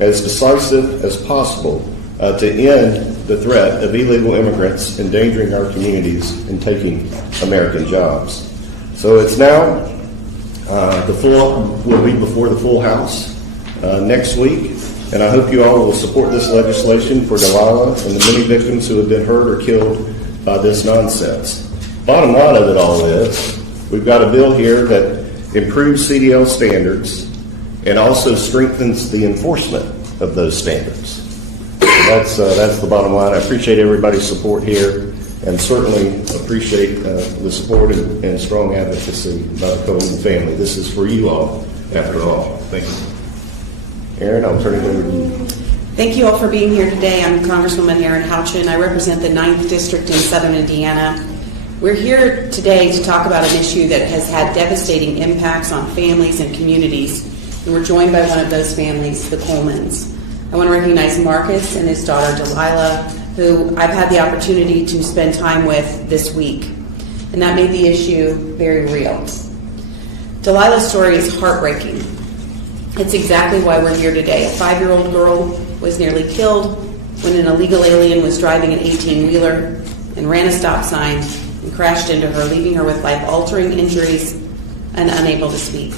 as decisive as possible to end the threat of illegal immigrants endangering our communities and taking American jobs. So it's now, the floor will be before the full House next week, and I hope you all will support this legislation for Delilah and the many victims who have been hurt or killed by this nonsense. Bottom line of it all is, we've got a bill here that improves CDL standards and also strengthens the enforcement of those standards. That's the bottom line. I appreciate everybody's support here, and certainly appreciate the support and strong advocacy by the Coleman family. This is for you all, after all. Thank you. Erin, I'll turn it over to you. Thank you all for being here today. I'm Congresswoman Erin Houchin. I represent the 9th District in Southern Indiana. We're here today to talk about an issue that has had devastating impacts on families and communities, and we're joined by one of those families, the Colemans. I want to recognize Marcus and his daughter Delilah, who I've had the opportunity to spend time with this week, and that made the issue very real. Delilah's story is heartbreaking. It's exactly why we're here today. A 5-year-old girl was nearly killed when an illegal alien was driving an 18-wheeler and ran a stop sign and crashed into her, leaving her with life-altering injuries and unable to speak.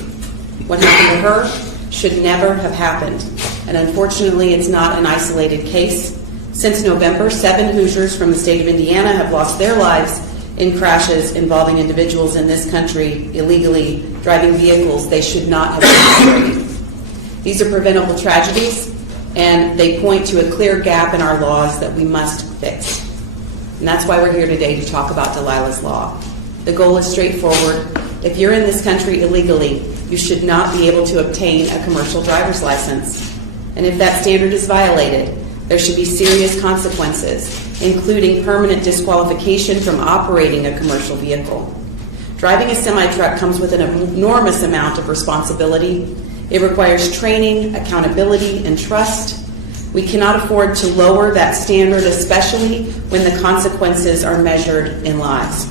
What happened to her should never have happened, and unfortunately it's not an isolated case. Since November, 7 Hoosiers from the state of Indiana have lost their lives in crashes involving individuals in this country illegally driving vehicles they should not have been operating. These are preventable tragedies, and they point to a clear gap in our laws that we must fix. And that's why we're here today to talk about Delilah's law. The goal is straightforward. If you're in this country illegally, you should not be able to obtain a commercial driver's license. And if that standard is violated, there should be serious consequences, including permanent disqualification from operating a commercial vehicle. Driving a semi-truck comes with an enormous amount of responsibility. It requires training, accountability, and trust. We cannot afford to lower that standard, especially when the consequences are measured in lives.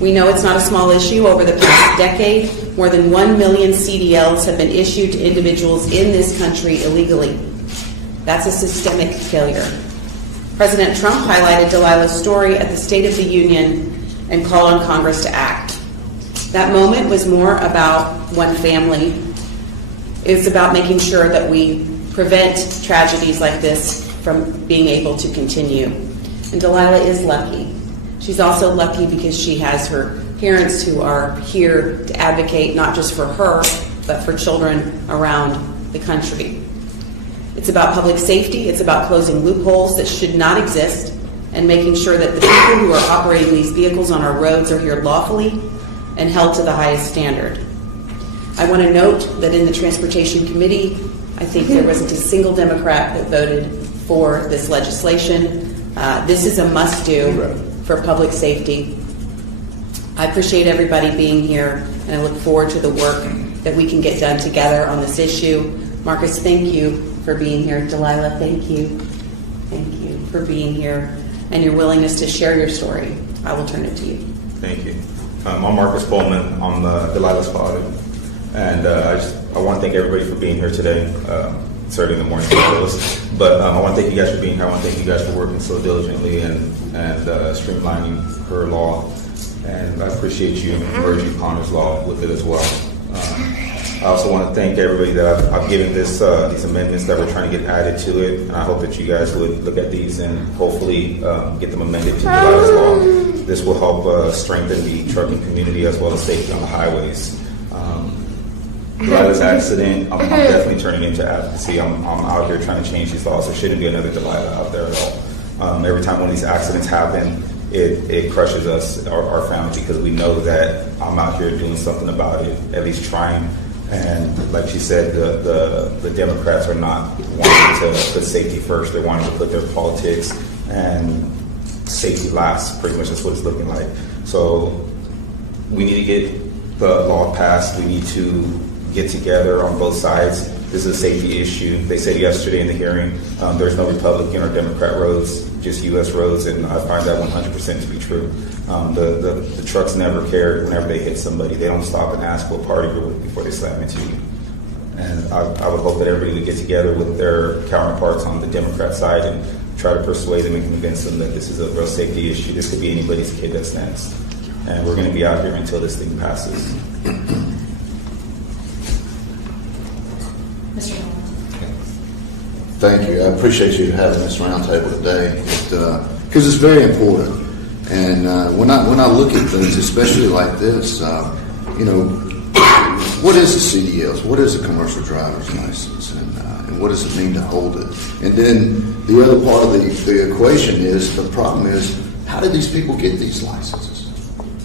We know it's not a small issue. Over the past decade, more than 1 million CDLs have been issued to individuals in this country illegally. That's a systemic failure. President Trump highlighted Delilah's story at the State of the Union and called on Congress to act. That moment was more about one family. It's about making sure that we prevent tragedies like this from being able to continue. And Delilah is lucky. She's also lucky because she has her parents who are here to advocate not just for her, but for children around the country. It's about public safety. It's about closing loopholes that should not exist and making sure that the people who are operating these vehicles on our roads are here lawfully and held to the highest standard. I want to note that in the Transportation Committee, I think there wasn't a single Democrat that voted for this legislation. This is a must-do for public safety. I appreciate everybody being here, and I look forward to the work that we can get done together on this issue. Marcus, thank you for being here. Delilah, thank you. Thank you for being here and your willingness to share your story. I will turn it to you. Thank you. I'm Marcus Bowman. I'm Delilah's father. And I want to thank everybody for being here today. Certainly in the morning but I want to thank you guys for being here. I want to thank you guys for working so diligently and streamlining her law. And I appreciate you merging Connor's law with it as well. I also want to thank everybody that I've given these amendments that we're trying to get added to it. And I hope that you guys would look at these and hopefully get them amended to Delilah's law. This will help strengthen the trucking community as well as safety on the highways. Delilah's accident, I'm definitely turning into advocacy. I'm out here trying to change these laws. There shouldn't be another Delilah out there at all. Every time one of these accidents happen, it crushes us, our family, because we know that I'm out here doing something about it, at least trying. And like she said, the Democrats are not wanting to put safety first. They're wanting to put their politics and safety last. Pretty much that's what it's looking like. So we need to get the law passed. We need to get together on both sides. This is a safety issue. They said yesterday in the hearing, there's no Republican or Democrat roads, just U.S. roads, and I find that 100% to be true. The trucks never care whenever they hit somebody. They don't stop and ask what party you're with before they slam into you. And I would hope that everybody would get together with their counterparts on the Democrat side and try to persuade them and convince them that this is a real safety issue. This could be anybody's kid that's next. And we're going to be out here until this thing passes. Mr. Hall. Thank you. I appreciate you having this roundtable today because it's very important. And when I look at things, especially like this, what is a CDL? What is a commercial driver's license? And what does it mean to hold it? And then the other part of the equation is, the problem is, how did these people get these licenses?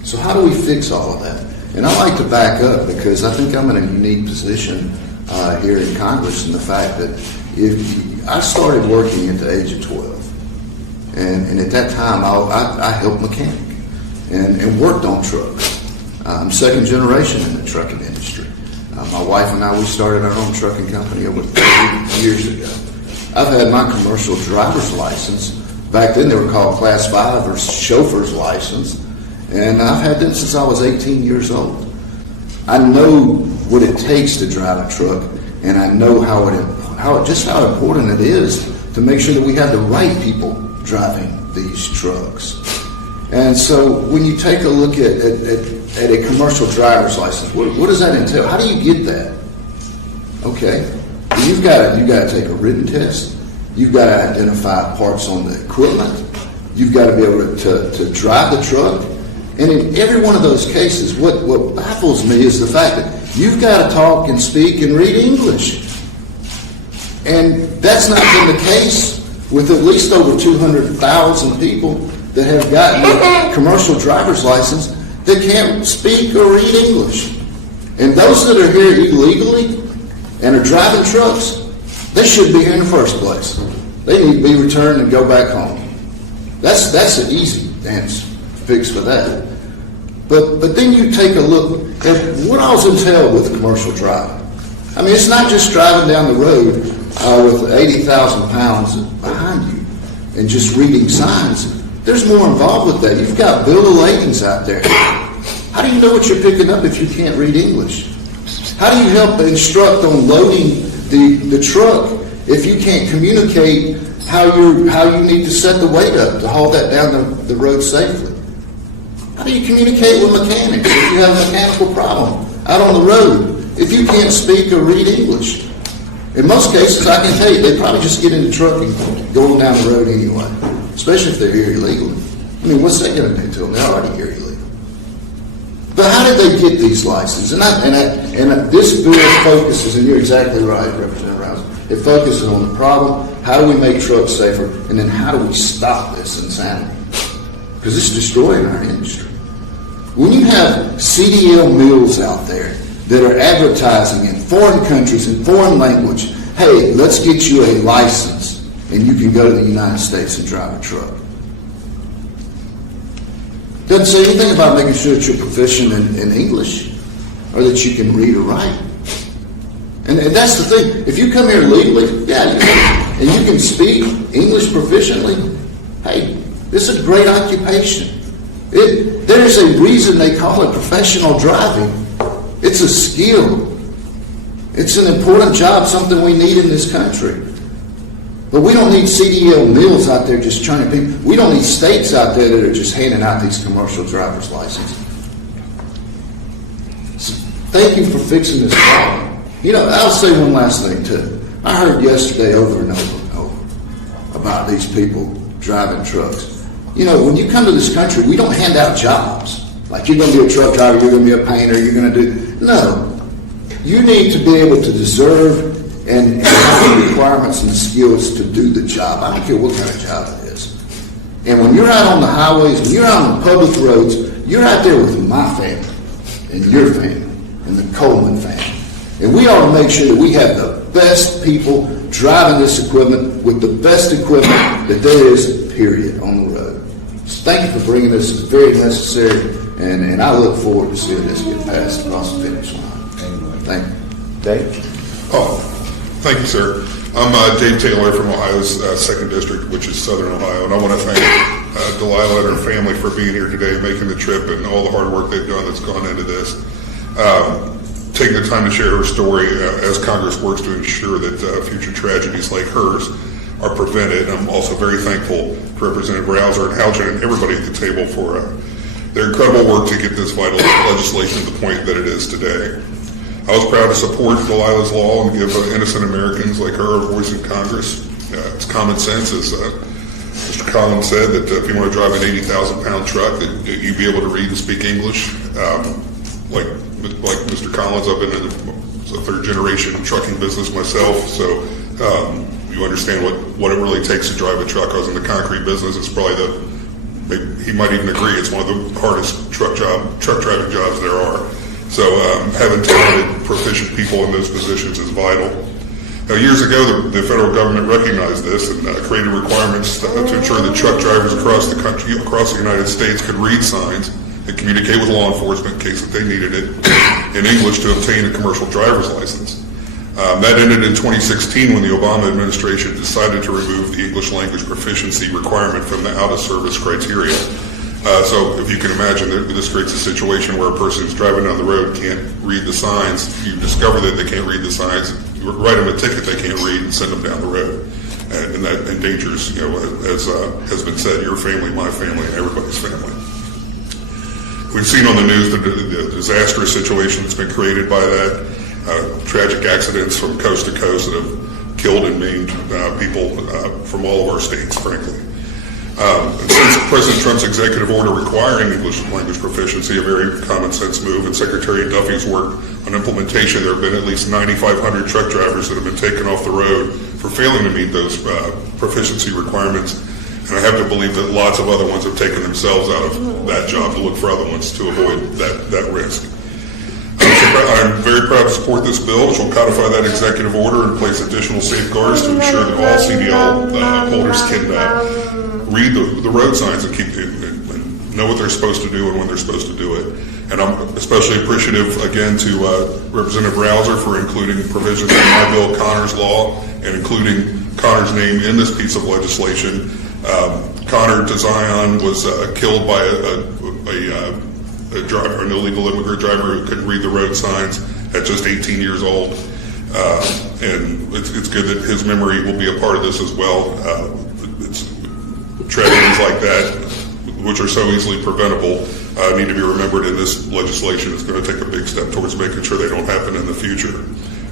So how do we fix all of that? And I like to back up because I think I'm in a unique position here in Congress in the fact that if I started working at the age of 12, and at that time I helped mechanic and worked on trucks. I'm second generation in the trucking industry. My wife and I, we started our own trucking company over 30 years ago. I've had my commercial driver's license. Back then they were called Class 5 or chauffeur's license. And I've had them since I was 18 years old. I know what it takes to drive a truck, and I know how important it is to make sure that we have the right people driving these trucks. And so when you take a look at a commercial driver's license, what does that entail? How do you get that? Okay, you've got to take a written test. You've got to identify parts on the equipment. You've got to be able to drive the truck. And in every one of those cases, what baffles me is the fact that you've got to talk and speak and read English. And that's not been the case with at least over 200,000 people that have gotten a commercial driver's license that can't speak or read English. And those that are here illegally and are driving trucks, they shouldn't be here in the first place. They need to be returned and go back home. That's an easy answer. Fix for that. But then you take a look at what all's entailed with commercial driving. I mean, it's not just driving down the road with 80,000 pounds behind you and just reading signs. There's more involved with that. You've got bill of ladings out there. How do you know what you're picking up if you can't read English? How do you help instruct on loading the truck if you can't communicate how you need to set the weight up to haul that down the road safely? How do you communicate with mechanics if you have a mechanical problem out on the road if you can't speak or read English? In most cases, I can tell you, they probably just get in the truck and go on down the road anyway, especially if they're here illegally. I mean, what's that going to do to them? They're already here illegally. But how did they get these licenses? And this bill focuses, and you're exactly right, Representative Rouse, it focuses on the problem, how do we make trucks safer, and then how do we stop this insanity? Because it's destroying our industry. When you have CDL mills out there that are advertising in foreign countries, in foreign language, hey, let's get you a license and you can go to the United States and drive a truck. Doesn't say anything about making sure that you're proficient in English or that you can read or write. And that's the thing. If you come here legally, and you can speak English proficiently, hey, this is a great occupation. There's a reason they call it professional driving. It's a skill. It's an important job, something we need in this country. But we don't need CDL mills out there just trying to we don't need states out there that are just handing out these commercial driver's licenses. So thank you for fixing this problem. I'll say one last thing too. I heard yesterday over and over and over about these people driving trucks. When you come to this country, we don't hand out jobs. Like, you're going to be a truck driver, you're going to be a painter, you're going to do... No. You need to be able to deserve and have the requirements and skills to do the job. I don't care what kind of job it is. And when you're out on the highways, when you're out on the public roads, you're out there with my family and your family and the Coleman family. And we ought to make sure that we have the best people driving this equipment with the best equipment that there is, period, on the road. So thank you for bringing this. It's very necessary, and I look forward to seeing this get passed across the finish line. Thank you. Dave? Oh, thank you, sir. I'm Dave Taylor from Ohio's 2nd District, which is Southern Ohio, and I want to thank Delilah and her family for being here today, making the trip, and all the hard work they've done that's gone into this. taking the time to share her story as Congress works to ensure that future tragedies like hers are prevented. I'm also very thankful to Representative Rouser and Houchin and everybody at the table for their incredible work to get this vital legislation to the point that it is today. I was proud to support Delilah's law and give innocent Americans like her a voice in Congress. It's common sense, as Mr. Collins said, that if you want to drive an 80,000-pound truck, that you'd be able to read and speak English. Like Mr. Collins, I've been in the third-generation trucking business myself, so you understand what it really takes to drive a truck. I was in the concrete business. It's probably he might even agree, it's one of the hardest truck driving jobs there are. So having talented, proficient people in those positions is vital. Now, years ago, the federal government recognized this and created requirements to ensure that truck drivers across the country, across the United States, could read signs and communicate with law enforcement in case that they needed it in English to obtain a commercial driver's license. That ended in 2016 when the Obama administration decided to remove the English language proficiency requirement from the out-of-service criteria. So if you can imagine, this creates a situation where a person who's driving down the road can't read the signs. You discover that they can't read the signs, you write them a ticket they can't read and send them down the road. And that endangers, as has been said, your family, my family, and everybody's family. We've seen on the news the disastrous situation that's been created by that, tragic accidents from coast to coast that have killed and maimed people from all of our states, frankly. Since President Trump's executive order requiring English language proficiency, a very common sense move, and Secretary Duffy's work on implementation, there have been at least 9,500 truck drivers that have been taken off the road for failing to meet those proficiency requirements. And I have to believe that lots of other ones have taken themselves out of that job to look for other ones to avoid that risk. I'm very proud to support this bill, which will codify that executive order and place additional safeguards to ensure that all CDL holders can read the road signs and know what they're supposed to do and when they're supposed to do it. And I'm especially appreciative, again, to Representative Rouser for including provisions in my bill, Connor's Law, and including Connor's name in this piece of legislation. Connor Zion was killed by an illegal immigrant driver who couldn't read the road signs at just 18 years old. And it's good that his memory will be a part of this as well. It's tragedies like that, which are so easily preventable, need to be remembered in this legislation. It's going to take a big step towards making sure they don't happen in the future.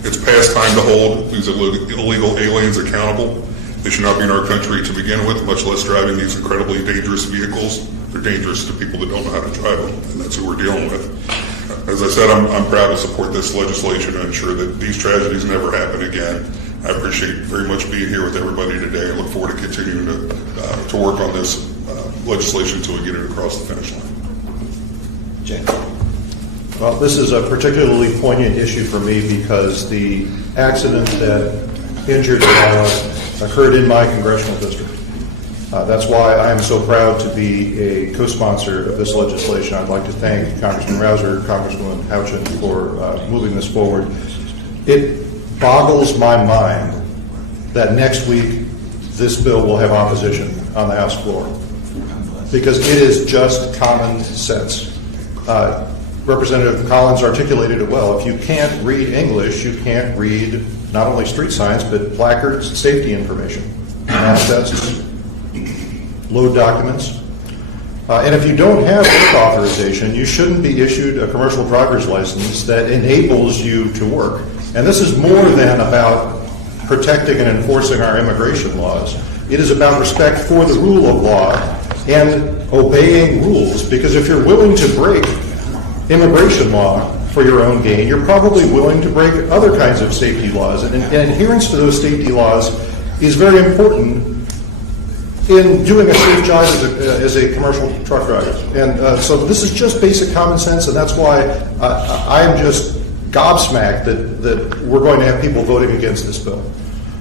It's past time to hold these illegal aliens accountable. They should not be in our country to begin with, much less driving these incredibly dangerous vehicles. They're dangerous to people that don't know how to drive them, and that's who we're dealing with. As I said, I'm proud to support this legislation and ensure that these tragedies never happen again. I appreciate very much being here with everybody today. I look forward to continuing to work on this legislation until we get it across the finish line. James. Well, this is a particularly poignant issue for me because the accident that injured Delilah occurred in my congressional district. That's why I am so proud to be a co-sponsor of this legislation. I'd like to thank Congressman Rouser, Congresswoman Houchin for moving this forward. It boggles my mind that next week this bill will have opposition on the House floor because it is just common sense. Representative Collins articulated it well. If you can't read English, you can't read not only street signs, but placards, safety information, manifests, load documents. And if you don't have work authorization, you shouldn't be issued a commercial driver's license that enables you to work. And this is more than about protecting and enforcing our immigration laws. It is about respect for the rule of law and obeying rules, because if you're willing to break immigration law for your own gain, you're probably willing to break other kinds of safety laws. And adherence to those safety laws is very important in doing a safe job as a commercial truck driver. And so this is just basic common sense, and that's why I'm just gobsmacked that we're going to have people voting against this bill.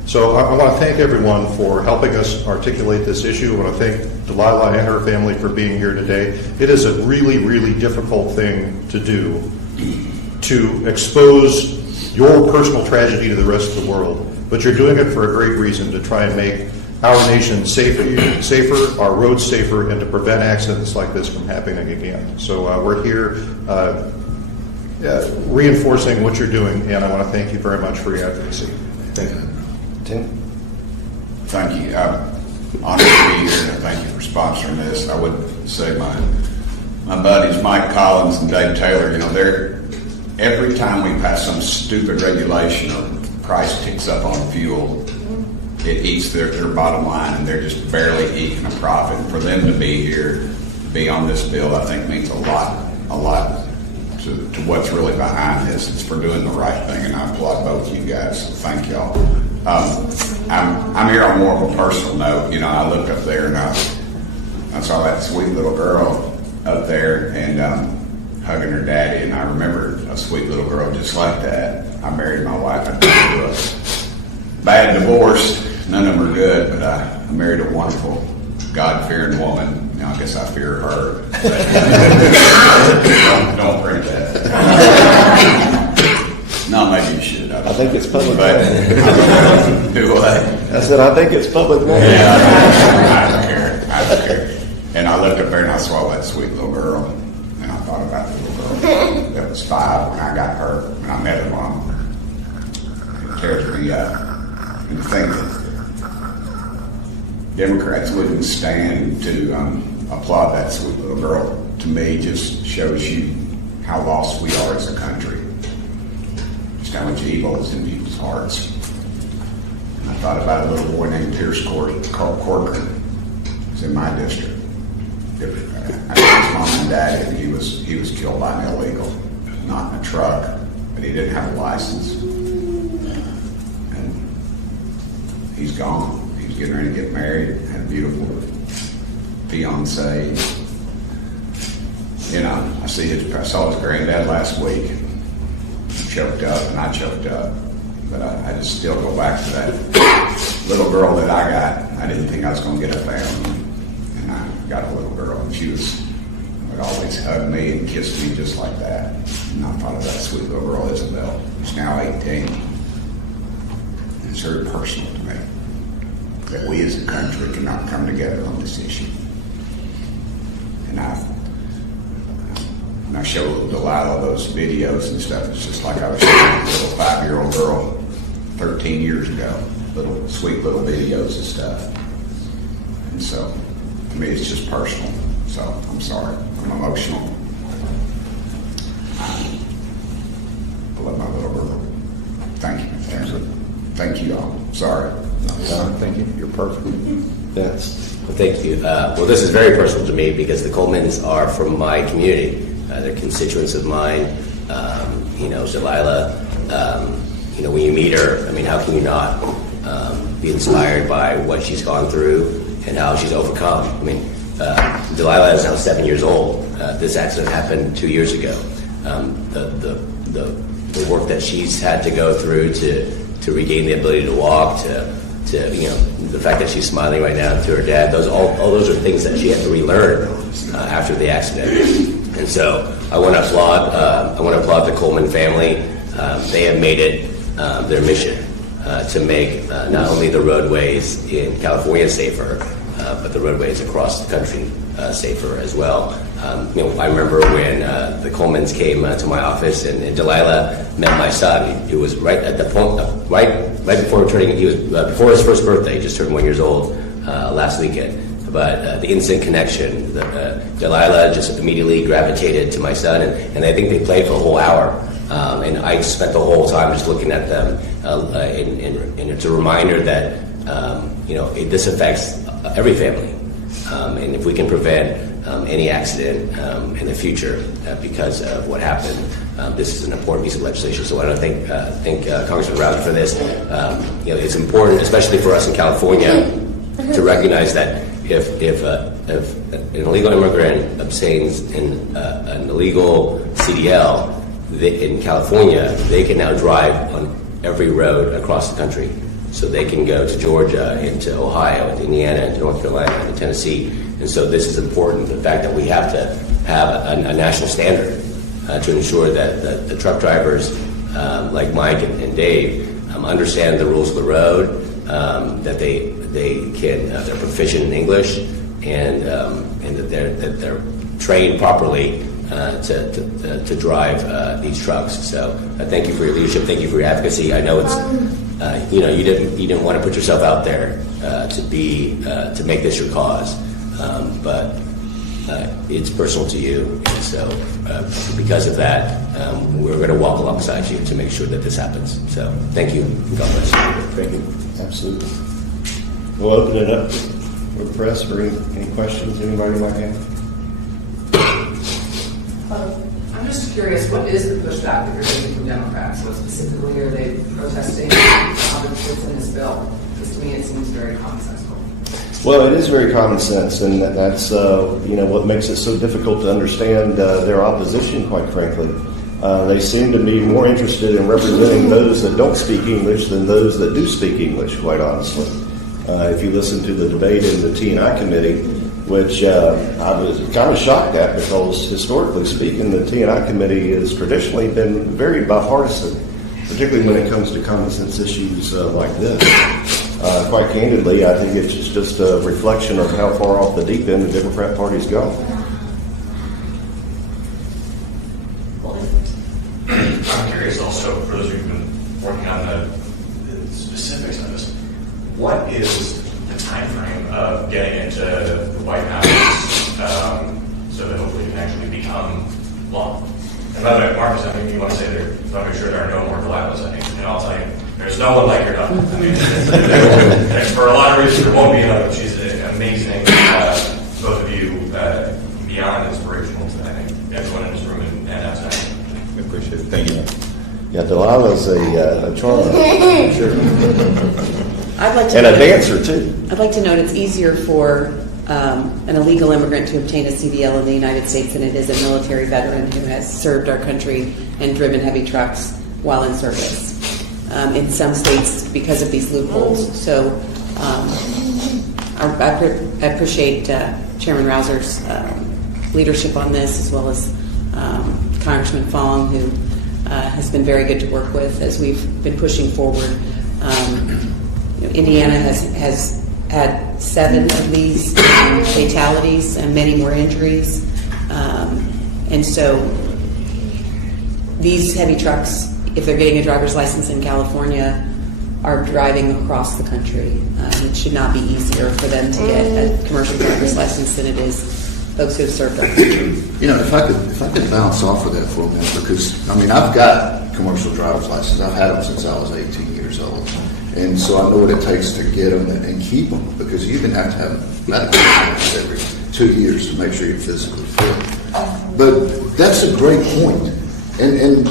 So I want to thank everyone for helping us articulate this issue. I want to thank Delilah and her family for being here today. It is a really, really difficult thing to do, to expose your personal tragedy to the rest of the world. But you're doing it for a great reason, to try and make our nation safer, our roads safer, and to prevent accidents like this from happening again. So we're here reinforcing what you're doing, and I want to thank you very much for your advocacy. Thank you. Tim? Thank you. I'm honored to be here, and thank you for sponsoring this. I would say my buddies Mike Collins and Dave Taylor, every time we pass some stupid regulation or price ticks up on fuel, it eats their bottom line, and they're just barely eking a profit. And for them to be here, to be on this bill, I think means a lot to what's really behind this. It's for doing the right thing, and I applaud both of you guys. So thank y'all. I'm here on more of a personal note. I looked up there and I saw that sweet little girl up there and hugging her daddy, and I remember a sweet little girl just like that. I married my wife. I did a bad divorce. None of them are good, but I married a wonderful, God-fearing woman. I guess I fear her. don't print that. No, maybe you should. I think it's public. Do what? I said, I think it's public. Yeah, I don't care. And I looked up there and I saw that sweet little girl, and I thought about the little girl that was 5 when I got hurt, and I met her mom. It tears me up. And to think that Democrats wouldn't stand to applaud that sweet little girl, to me, just shows you how lost we are as a country. Just how much evil is in people's hearts. And I thought about a little boy named Pierce Corcoran. He's in my district. I know his mom and dad, and he was killed by an illegal, not in a truck, but he didn't have a license. And he's gone. He's getting ready to get married, had a beautiful fiance. I saw his granddad last week. He choked up, and I choked up. But I just still go back to that little girl that I got. I didn't think I was going to get a family, and I got a little girl, and she would always hug me and kiss me just like that. And I thought of that sweet little girl, Isabel. She's now 18. And it's very personal to me that we as a country cannot come together on this issue. And when I show little Delilah those videos and stuff, it's just like I was showing a little 5-year-old girl 13 years ago, little sweet little videos and stuff. And so, to me, it's just personal. So, I'm sorry. I'm emotional. I love my little girl. Thank you. Thank you all. Sorry. Thank you. You're perfect. Yes. Well, thank you. Well, this is very personal to me because the Colemans are from my community. They're constituents of mine. Delilah, when you meet her, how can you not be inspired by what she's gone through and how she's overcome? Delilah is now 7 years old. This accident happened 2 years ago. The work that she's had to go through to regain the ability to walk, to the fact that she's smiling right now to her dad, all those are things that she had to relearn after the accident. And so I want to applaud the Coleman family. They have made it their mission to make not only the roadways in California safer, but the roadways across the country safer as well. I remember when the Colemans came to my office and Delilah met my son. It was right at the point, right before turning. He was before his first birthday. He just turned 1 year old last weekend. But the instant connection, Delilah just immediately gravitated to my son, and I think they played for a whole hour. And I spent the whole time just looking at them, and it's a reminder that this affects every family, and if we can prevent any accident in the future because of what happened, this is an important piece of legislation. So I want to thank Congressman Rouser for this. It's important, especially for us in California, to recognize that if an illegal immigrant obtains an illegal CDL in California, they can now drive on every road across the country. So they can go to Georgia, into Ohio, into Indiana, into North Carolina, into Tennessee. And so this is important, the fact that we have to have a national standard to ensure that the truck drivers like Mike and Dave understand the rules of the road, that they're proficient in English, and that they're trained properly to drive these trucks. So thank you for your leadership. Thank you for your advocacy. I know it's you didn't want to put yourself out there to make this your cause, but it's personal to you. And so because of that, we're going to walk alongside you to make sure that this happens. So thank you. God bless you. Thank you. Absolutely. We'll open it up for the press for any questions anybody might have. I'm just curious, what is the pushback that you're getting from Democrats? What specifically are they protesting what's in this bill? Because to me it seems very commonsensical. Well, it is very common sense, and that's what makes it so difficult to understand their opposition, quite frankly. They seem to be more interested in representing those that don't speak English than those that do speak English, quite honestly. If you listen to the debate in the T&I committee, which I was kind of shocked at, because historically speaking, the T&I committee has traditionally been very bipartisan, particularly when it comes to common sense issues like this. Quite candidly, I think it's just a reflection of how far off the deep end the Democrat Party's gone. I'm curious also, for those of you who've been working on the specifics of this, what is the time frame of getting into the White House so that hopefully it can actually become law? And by the way, Marcus, I think you want to say there, I want to make sure there are no more Delilahs, I think, and I'll tell you, there's no one like your daughter. I mean, for a lot of reasons, there won't be another. She's amazing. Both of you, beyond inspirational to, I think, everyone in this room and outside. We appreciate it. Thank you. Yeah, Delilah's a charmer, sure. I'd like to And a note- dancer, too. I'd like to note it's easier for an illegal immigrant to obtain a CDL in the United States than it is a military veteran who has served our country and driven heavy trucks while in service. In some states, because of these loopholes. So I appreciate Chairman Rausser's leadership on this, as well as Congressman Fong, who has been very good to work with as we've been pushing forward. Indiana has had 7 of these fatalities and many more injuries. And so these heavy trucks, if they're getting a driver's license in California, are driving across the country. It should not be easier for them to get a commercial driver's license than it is folks who have served our country. If I could bounce off of that for a minute, because I've got commercial driver's licenses. I've had them since I was 18 years old, and so I know what it takes to get them and keep them, because you even have to have medical insurance every 2 years to make sure you're physically fit. But that's a great point. And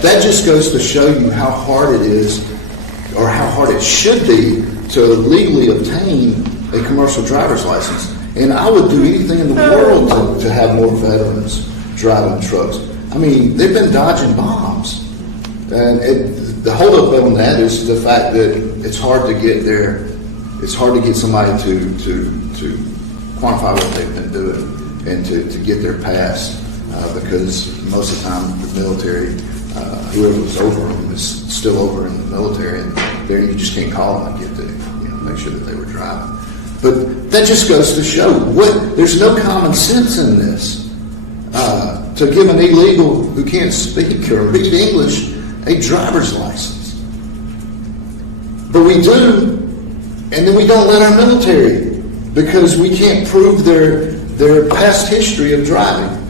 that just goes to show you how hard it is, or how hard it should be, to legally obtain a commercial driver's license. And I would do anything in the world to have more veterans driving trucks. I mean, they've been dodging bombs. And the holdup on that is the fact that it's hard to get there. It's hard to get somebody to quantify what they've been doing and to get their pass. Because most of the time the military, whoever was over them is still over in the military, and there you just can't call them and get to make sure that they were driving. But that just goes to show there's no common sense in this. To give an illegal who can't speak or read English a driver's license. But we do, and then we don't let our military, because we can't prove their past history of driving.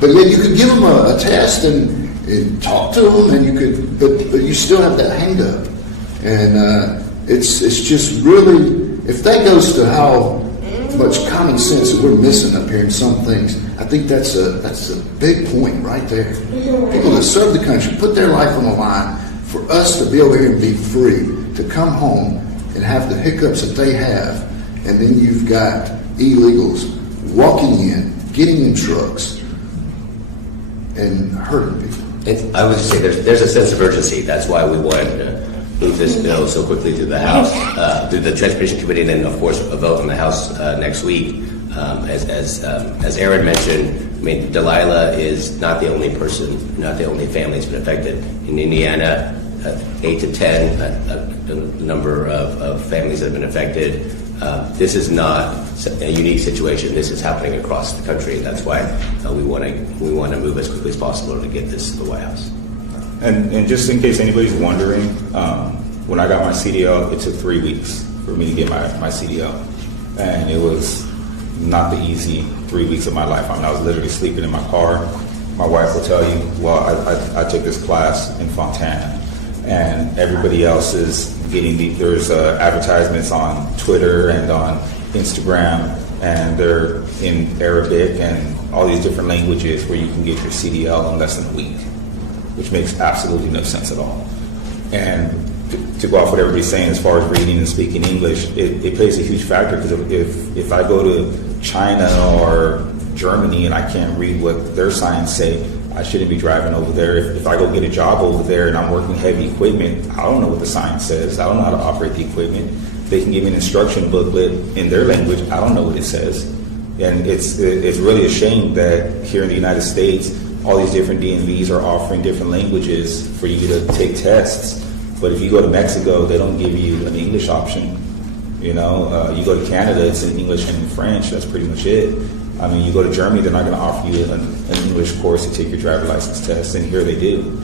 But yet you could give them a test and talk to them, and you could, but you still have that hang up. And it's just really, if that goes to how much common sense that we're missing up here in some things, I think that's a big point right there. People that serve the country, put their life on the line for us to be over here and be free, to come home and have the hiccups that they have, and then you've got illegals walking in, getting in trucks, and hurting people. I would just say there's a sense of urgency. That's why we wanted to move this bill so quickly through the House, through the Transportation Committee, and then of course a vote in the House next week. As Aaron mentioned, I mean, Delilah is not the only person, not the only family that's been affected. In Indiana, 8 to 10, a number of families that have been affected. This is not a unique situation. This is happening across the country. That's why we want to move as quickly as possible to get this to the White House. And just in case anybody's wondering, when I got my CDL, it took 3 weeks for me to get my CDL. And it was not the easy 3 weeks of my life. I mean, I was literally sleeping in my car. My wife will tell you, well, I took this class in Fontana. And everybody else is getting there's advertisements on Twitter and on Instagram, and they're in Arabic and all these different languages where you can get your CDL in less than a week, which makes absolutely no sense at all. And to go off what everybody's saying as far as reading and speaking English, it plays a huge factor, because if I go to China or Germany and I can't read what their signs say, I shouldn't be driving over there. If I go get a job over there and I'm working heavy equipment, I don't know what the sign says. I don't know how to operate the equipment. They can give me an instruction booklet in their language. I don't know what it says. And it's really a shame that here in the United States, all these different DMVs are offering different languages for you to take tests. But if you go to Mexico, they don't give you an English option. You know, you go to Canada, it's in English and in French. That's pretty much it. I mean, you go to Germany, they're not going to offer you an English course to take your driver's license test, and here they do.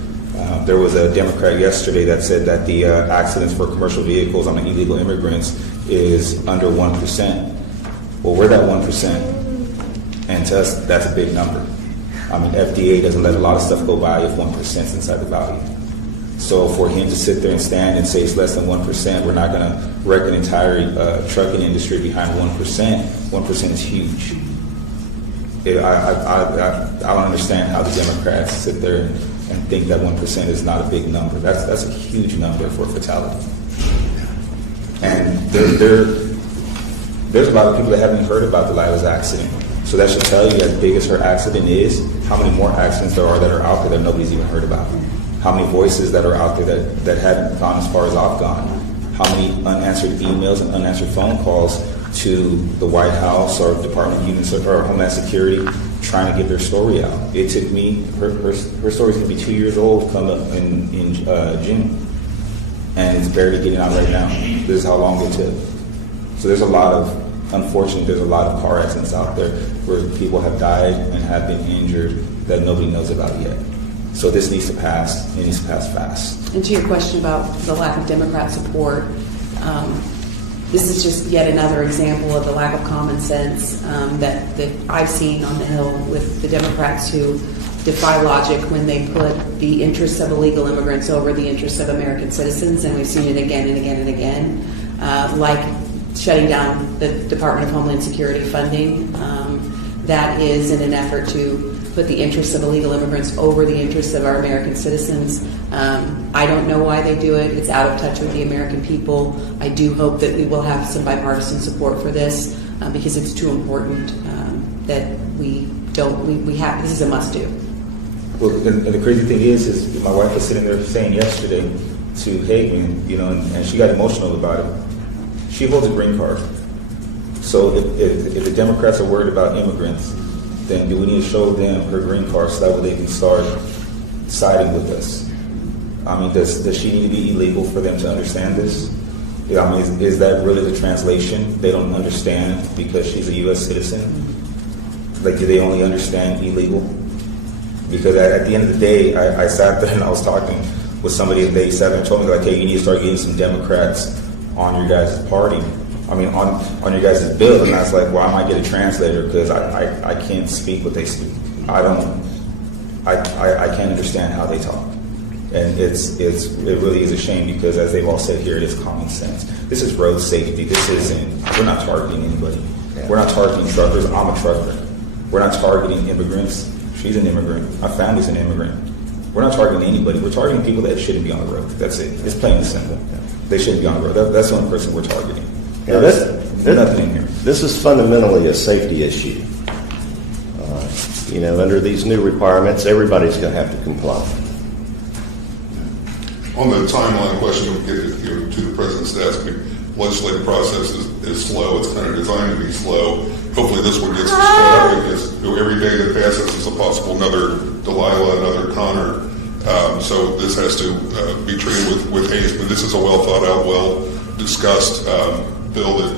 There was a Democrat yesterday that said that the accidents for commercial vehicles on the illegal immigrants is under 1%. Well, we're that 1%, and to us, that's a big number. I mean, FDA doesn't let a lot of stuff go by if 1% is inside the value. So for him to sit there and stand and say it's less than 1%, we're not going to wreck an entire trucking industry behind 1%. 1% is huge. I don't understand how the Democrats sit there and think that 1% is not a big number. That's a huge number for fatality. And there's a lot of people that haven't heard about Delilah's accident. So that should tell you, as big as her accident is, how many more accidents there are that are out there that nobody's even heard about. How many voices that are out there that haven't gone as far as I've gone. How many unanswered emails and unanswered phone calls to the White House or Department of Homeland Security trying to get their story out. It took me, her story's going to be 2 years old come up in June. And it's barely getting out right now. This is how long it took. So there's a lot of car accidents out there where people have died and have been injured that nobody knows about yet. So this needs to pass. It needs to pass fast. And to your question about the lack of Democrat support, this is just yet another example of the lack of common sense that I've seen on the Hill with the Democrats who defy logic when they put the interests of illegal immigrants over the interests of American citizens, and we've seen it again and again and again, like shutting down the Department of Homeland Security funding. That is in an effort to put the interests of illegal immigrants over the interests of our American citizens. I don't know why they do it. It's out of touch with the American people. I do hope that we will have some bipartisan support for this because it's too important that we have, this is a must do. Well, and the crazy thing is my wife was sitting there saying yesterday to Hagan, you know, and she got emotional about it. She holds a green card. So if the Democrats are worried about immigrants, then do we need to show them her green card so that way they can start siding with us? I mean, does she need to be illegal for them to understand this? I mean, is that really the translation? They don't understand because she's a U.S. citizen? Like, do they only understand illegal? Because at the end of the day, I sat there and I was talking with somebody and they sat there and told me, like, hey, you need to start getting some Democrats on your guys' party. I mean, on your guys' bill. And I was like, well, I might get a translator because I can't speak what they speak. I can't understand how they talk. And it really is a shame because, as they've all said here, it is common sense. This is road safety. We're not targeting anybody. We're not targeting truckers. I'm a trucker. We're not targeting immigrants. She's an immigrant. My family's an immigrant. We're not targeting anybody. We're targeting people that shouldn't be on the road. That's it. It's plain and simple. They shouldn't be on the road. That's the only person we're targeting. Yeah, There's nothing in here. This is fundamentally a safety issue. Under these new requirements, everybody's going to have to comply. On the timeline question, we'll get to the president's desk. The legislative process is slow. It's kind of designed to be slow. Hopefully this one gets sped up because every day that passes is a possible another Delilah, another Connor. So this has to be treated with haste. But this is a well thought out, well discussed bill that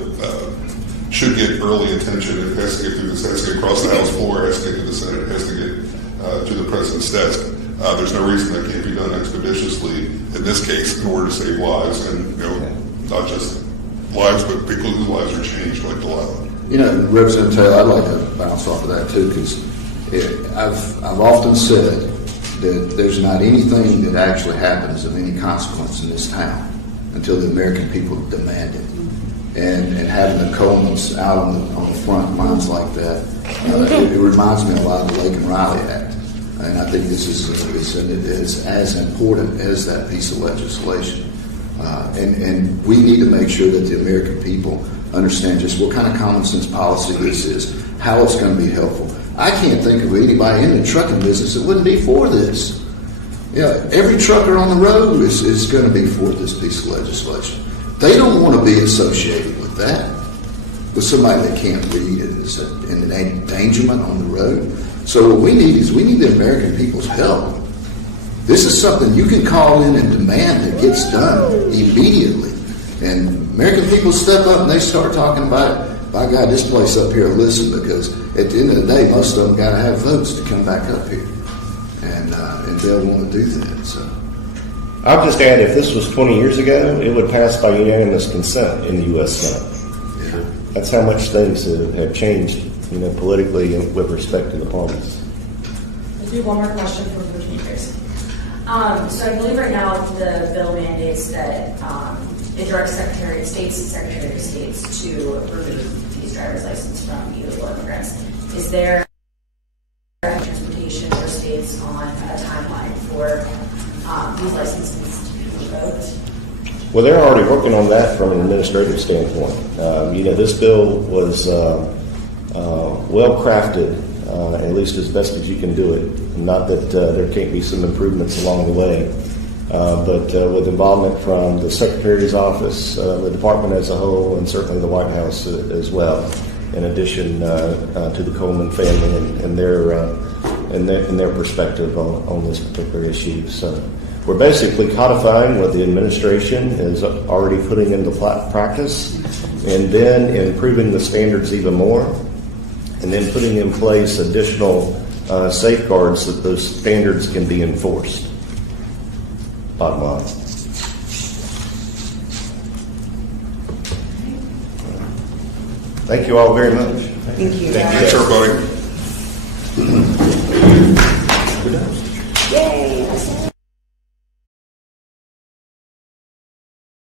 should get early attention. It has to get through this, has to get across the House floor, it has to get to the Senate, it has to get to the President's desk. There's no reason that can't be done expeditiously in this case in order to save lives, and not just lives, but people whose lives are changed, like Delilah. Representative Taylor, I'd like to bounce off of that too, because I've often said that there's not anything that actually happens of any consequence in this town until the American people demand it. And having the Colemans out on the front lines like that, it reminds me a lot of the Lake and Riley Act. And I think this is as important as that piece of legislation. And we need to make sure that the American people understand just what kind of common sense policy this is, how it's going to be helpful. I can't think of anybody in the trucking business that wouldn't be for this. Every trucker on the road is going to be for this piece of legislation. They don't want to be associated with that, with somebody that can't read and is in endangerment on the road. So what we need is the American people's help. This is something you can call in and demand that gets done immediately. And American people step up and they start talking about it. By God, this place up here will listen, because at the end of the day, most of them got to have votes to come back up here. And they'll want to do that. So I'll just add, if this was 20 years ago, it would pass by unanimous consent in the U.S. Senate. Yeah. That's how much things have changed, politically with respect to the parties. Let's do one more question for the speakers. So I believe right now the bill mandates that it directs Secretary of States to remove these driver's license from illegal immigrants. Is there transportation or states on a timeline for these licenses to be revoked? Well, they're already working on that from an administrative standpoint. This bill was well crafted, at least as best as you can do it. Not that there can't be some improvements along the way, but with involvement from the Secretary's office, the department as a whole, and certainly the White House as well, in addition to the Coleman family and their perspective on this particular issue. So we're basically codifying what the administration is already putting into practice, and then improving the standards even more, and then putting in place additional safeguards that those standards can be enforced. Bottom line. Thank you all very much. Thank you. Thanks, everybody. Yay!